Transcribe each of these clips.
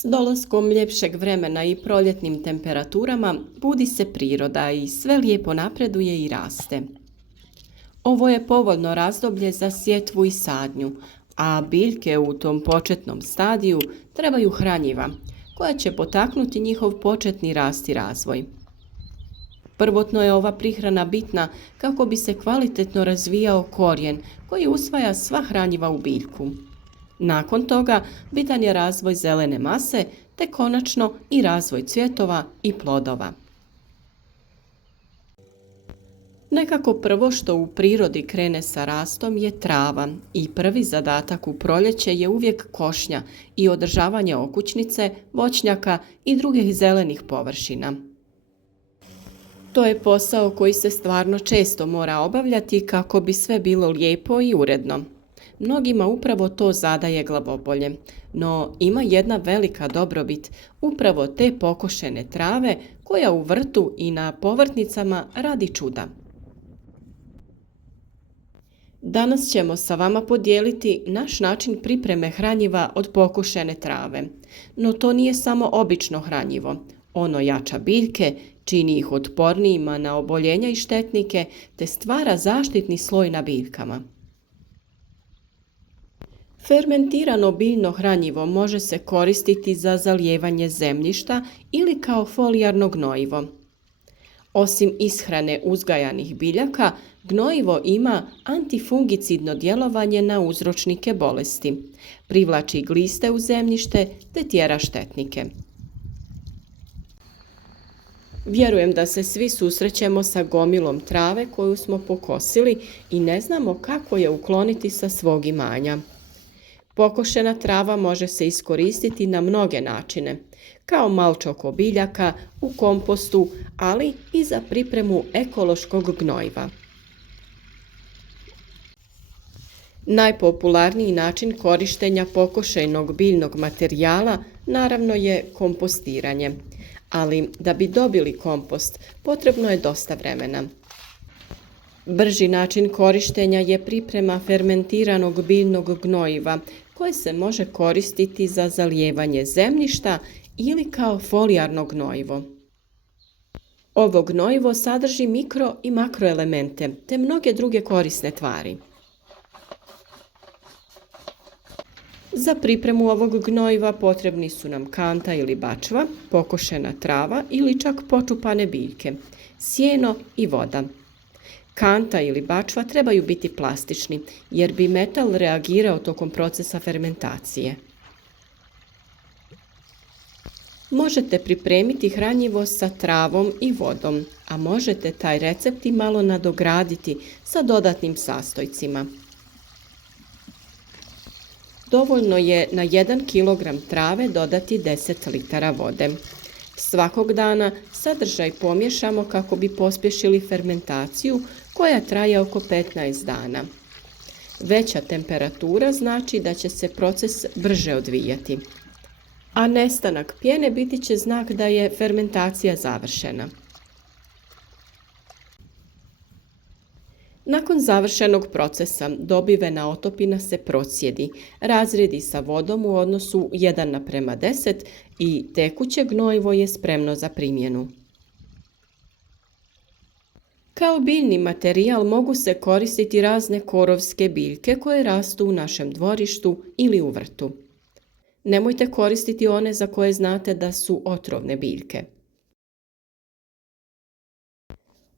S dolaskom ljepšeg vremena i proljetnim temperaturama budi se priroda i sve lijepo napreduje i raste. Ovo je povoljno razdoblje za sjetvu i sadnju, a biljke u tom početnom stadiju trebaju hranjiva, koja će potaknuti njihov početni rast i razvoj. Prvotno je ova prihrana bitna kako bi se kvalitetno razvijao korijen koji usvaja sva hranjiva u biljku. Nakon toga bitan je razvoj zelene mase te konačno i razvoj cvjetova i plodova. Nekako prvo što u prirodi krene sa rastom je trava i prvi zadatak u proljeće je uvijek košnja i održavanje okućnice, voćnjaka i drugih zelenih površina. To je posao koji se stvarno često mora obavljati kako bi sve bilo lijepo i uredno. Mnogima upravo to zadaje glavobolje, no ima jedna velika dobrobit upravo te pokošene trave koja u vrtu i na povrtnicama radi čuda. Danas ćemo sa vama podijeliti naš način pripreme hranjiva od pokošene trave, no to nije samo obično hranjivo. Ono jača biljke, čini ih otpornijima na oboljenja i štetnike te stvara zaštitni sloj na biljkama. Fermentirano biljno hranjivo može se koristiti za zalijevanje zemljišta ili kao folijarno gnojivo. Osim ishrane uzgajanih biljaka, gnojivo ima antifungicidno djelovanje na uzročnike bolesti, privlači gliste u zemljište te tjera štetnike. Vjerujem da se svi susrećemo sa gomilom trave koju smo pokosili i ne znamo kako je ukloniti sa svog imanja. Pokošena trava može se iskoristiti na mnoge načine, kao malč oko biljaka, u kompostu, ali i za pripremu ekološkog gnojiva. Najpopularniji način korištenja pokošenog biljnog materijala naravno je kompostiranje, ali da bi dobili kompost potrebno je dosta vremena. Brži način korištenja je priprema fermentiranog biljnog gnojiva koje se može koristiti za zalijevanje zemljišta ili kao folijarno gnojivo. Ovo gnojivo sadrži mikro i makroelemente te mnoge druge korisne tvari. Za pripremu ovog gnojiva potrebni su nam kanta ili bačva, pokošena trava ili čak počupane biljke, sjeno i voda. Kanta ili bačva trebaju biti plastični jer bi metal reagirao tokom procesa fermentacije. Možete pripremiti hranjivo sa travom i vodom, a možete taj recept i malo nadograditi sa dodatnim sastojcima. Dovoljno je na 1 kg trave dodati 10 litara vode. Svakog dana sadržaj pomiješamo kako bi pospješili fermentaciju koja traje oko 15 dana. Veća temperatura znači da će se proces brže odvijati, a nestanak pjene biti će znak da je fermentacija završena. Nakon završenog procesa dobivena otopina se procijedi, razredi sa vodom u odnosu 1:10 i tekuće gnojivo je spremno za primjenu. Kao biljni materijal mogu se koristiti razne korovske biljke koje rastu u našem dvorištu ili u vrtu. Nemojte koristiti one za koje znate da su otrovne biljke.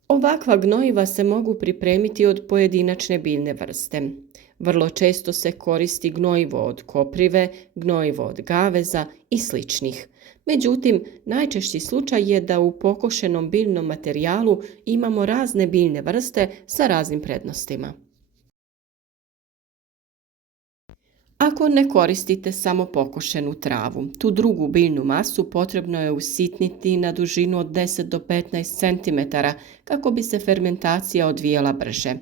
Ovakva gnojiva se mogu pripremiti od pojedinačne biljne vrste. Vrlo često se koristi gnojivo od koprive, gnojivo od gaveza i sličnih. Međutim, najčešći slučaj je da u pokošenom biljnom materijalu imamo razne biljne vrste sa raznim prednostima. Ako ne koristite samo pokošenu travu, tu drugu biljnu masu potrebno je usitniti na dužinu od 10 do 15 cm kako bi se fermentacija odvijala brže.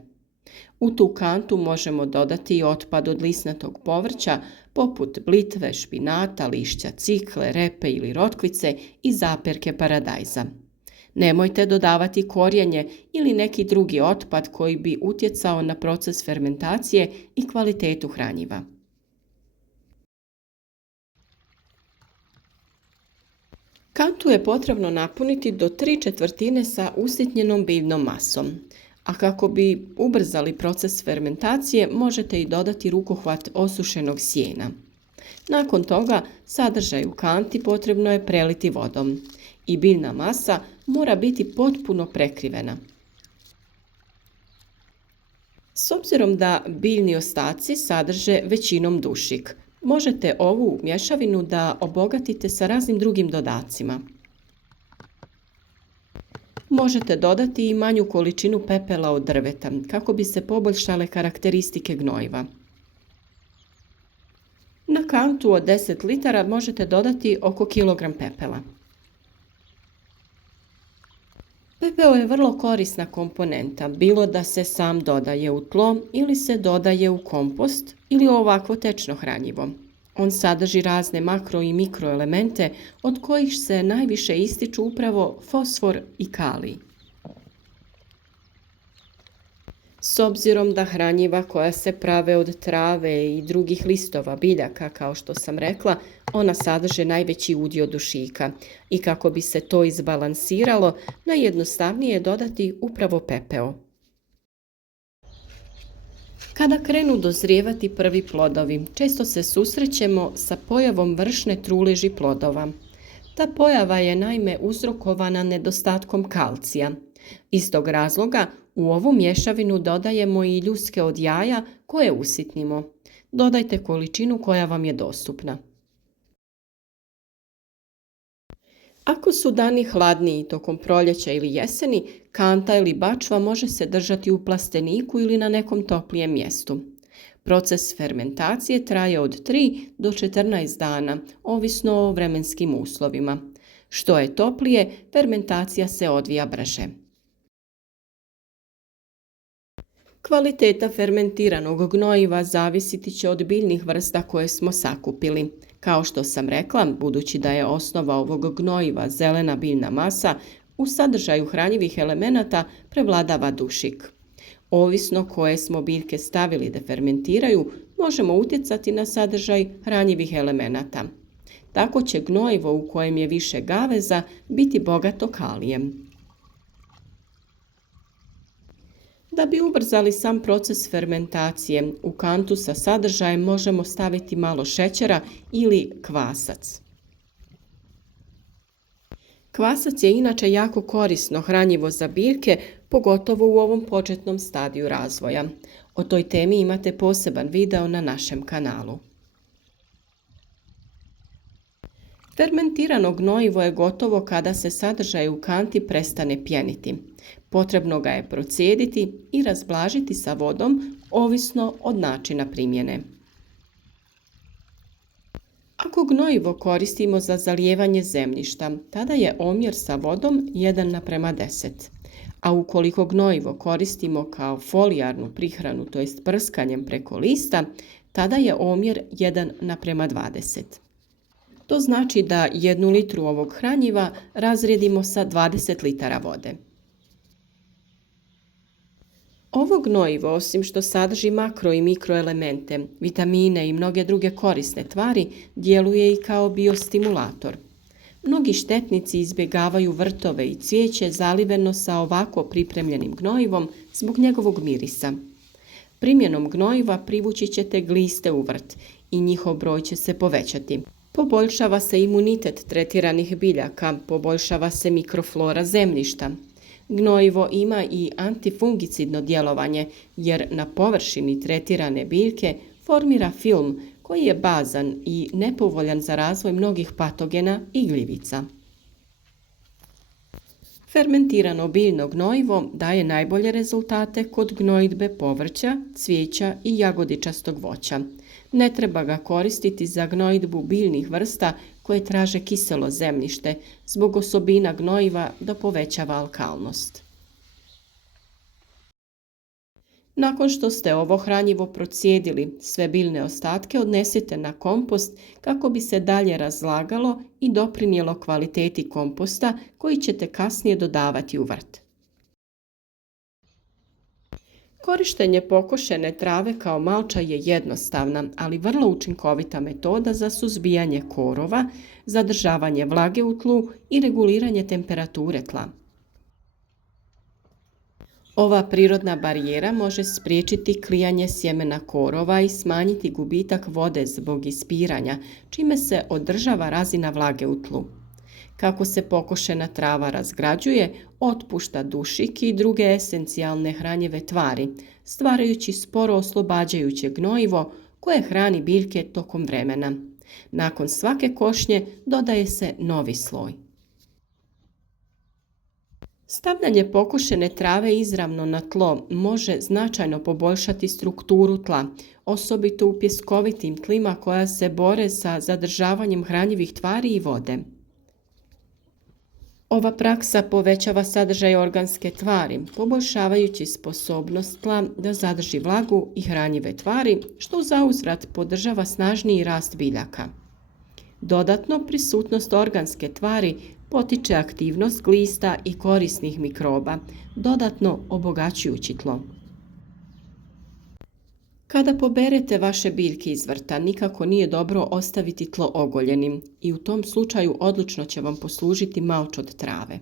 U tu kantu možemo dodati i otpad od lisnatog povrća poput blitve, špinata, lišća cikle, repe ili rotkvice i zaperke paradajza. Nemojte dodavati korijenje ili neki drugi otpad koji bi utjecao na proces fermentacije i kvalitetu hranjiva. Kantu je potrebno napuniti do 3/4 sa usitnjenom biljnom masom. A kako bi ubrzali proces fermentacije, možete i dodati rukohvat osušenog sjena. Nakon toga, sadržaj u kanti potrebno je preliti vodom i biljna masa mora biti potpuno prekrivena. S obzirom da biljni ostaci sadrže većinom dušik, možete ovu mješavinu da obogatite sa raznim drugim dodacima. Možete dodati i manju količinu pepela od drveta kako bi se poboljšale karakteristike gnojiva. Na kantu od 10 litara možete dodati oko kilogram pepela. Pepeo je vrlo korisna komponenta, bilo da se sam dodaje u tlo ili se dodaje u kompost ili u ovakvo tečno hranjivo. On sadrži razne makro i mikroelemente od kojih se najviše ističu upravo fosfor i kalij. S obzirom da hranjiva koja se prave od trave i drugih listova biljaka, kao što sam rekla, ona sadrže najveći udio dušika i kako bi se to izbalansiralo, najjednostavnije je dodati upravo pepeo. Kada krenu dozrijevati prvi plodovi, često se susrećemo sa pojavom vršne truleži plodova. Ta pojava je naime uzrokovana nedostatkom kalcija. Iz tog razloga u ovu mješavinu dodajemo i ljuske od jaja koje usitnimo. Dodajte količinu koja vam je dostupna. Ako su dani hladniji tokom proljeća ili jeseni, kanta ili bačva može se držati u plasteniku ili na nekom toplijem mjestu. Proces fermentacije traje od 3 do 14 dana, ovisno o vremenskim uslovima. Što je toplije, fermentacija se odvija brže. Kvaliteta fermentiranog gnojiva zavisiti će od biljnih vrsta koje smo sakupili. Kao što sam rekla, budući da je osnova ovog gnojiva zelena biljna masa, u sadržaju hranjivih elemenata prevladava dušik. Ovisno koje smo biljke stavili da fermentiraju, možemo utjecati na sadržaj hranjivih elemenata. Tako će gnojivo u kojem je više gaveza biti bogato kalijem. Da bi ubrzali sam proces fermentacije, u kantu sa sadržajem možemo staviti malo šećera ili kvasac. Kvasac je inače jako korisno hranjivo za biljke, pogotovo u ovom početnom stadiju razvoja. O toj temi imate poseban video na našem kanalu. Fermentirano gnojivo je gotovo kada se sadržaj u kanti prestane pjeniti. Potrebno ga je procijediti i razblažiti sa vodom, ovisno od načina primjene. Ako gnojivo koristimo za zalijevanje zemljišta, tada je omjer sa vodom 1:10. A ukoliko gnojivo koristimo kao folijarnu prihranu, to jest prskanjem preko lista, tada je omjer 1:20. To znači da 1 litru ovog hranjiva razrijedimo sa 20 litara vode. Ovo gnojivo, osim što sadrži makro i mikroelemente, vitamine i mnoge druge korisne tvari, djeluje i kao biostimulator. Mnogi štetnici izbjegavaju vrtove i cvijeće zaliveno sa ovako pripremljenim gnojivom zbog njegovog mirisa. Primjenom gnojiva privući ćete gliste u vrt i njihov broj će se povećati. Poboljšava se imunitet tretiranih biljaka, poboljšava se mikroflora zemljišta. Gnojivo ima i antifungicidno djelovanje jer na površini tretirane biljke formira film koji je bazan i nepovoljan za razvoj mnogih patogena i gljivica. Fermentirano biljno gnojivo daje najbolje rezultate kod gnojidbe povrća, cvijeća i jagodičastog voća. Ne treba ga koristiti za gnojidbu biljnih vrsta koje traže kiselo zemljište zbog osobina gnojiva da povećava alkalnost. Nakon što ste ovo hranjivo procijedili, sve biljne ostatke odnesite na kompost kako bi se dalje razlagalo i doprinijelo kvaliteti komposta koji ćete kasnije dodavati u vrt. Korištenje pokošene trave kao malča je jednostavna, ali vrlo učinkovita metoda za suzbijanje korova, zadržavanje vlage u tlu i reguliranje temperature tla. Ova prirodna barijera može spriječiti klijanje sjemena korova i smanjiti gubitak vode zbog ispiranja, čime se održava razina vlage u tlu. Kako se pokošena trava razgrađuje, otpušta dušik i druge esencijalne hranjive tvari, stvarajući sporo oslobađajuće gnojivo koje hrani biljke tokom vremena. Nakon svake košnje dodaje se novi sloj. Stavljanje pokošene trave izravno na tlo može značajno poboljšati strukturu tla, osobito u pjeskovitim tlima koja se bore sa zadržavanjem hranjivih tvari i vode. Ova praksa povećava sadržaj organske tvari, poboljšavajući sposobnost tla da zadrži vlagu i hranjive tvari, što zauzvrat podržava snažniji rast biljaka. Dodatno, prisutnost organske tvari potiče aktivnost glista i korisnih mikroba, dodatno obogaćujući tlo. Kada poberete vaše biljke iz vrta, nikako nije dobro ostaviti tlo ogoljenim i u tom slučaju odlično će vam poslužiti malč od trave.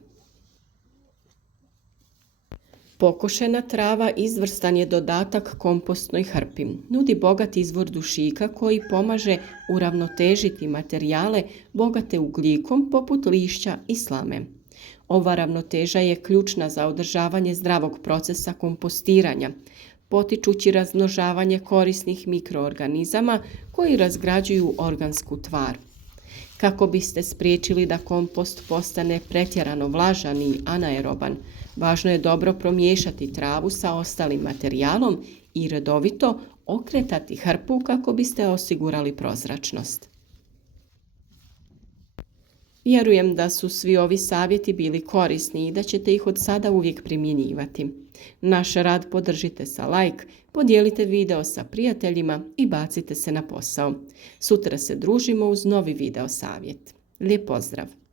Pokošena trava izvrstan je dodatak kompostnoj hrpi. Nudi bogat izvor dušika koji pomaže uravnotežiti materijale bogate ugljikom poput lišća i slame. Ova ravnoteža je ključna za održavanje zdravog procesa kompostiranja, potičući razmnožavanje korisnih mikroorganizama koji razgrađuju organsku tvar. Kako biste spriječili da kompost postane pretjerano vlažan i anaeroban, važno je dobro promiješati travu sa ostalim materijalom i redovito okretati hrpu kako biste osigurali prozračnost. Vjerujem da su svi ovi savjeti bili korisni i da ćete ih od sada uvijek primjenjivati. Naš rad podržite sa like, podijelite video sa prijateljima i bacite se na posao. Sutra se družimo uz novi video savjet. Lijep pozdrav!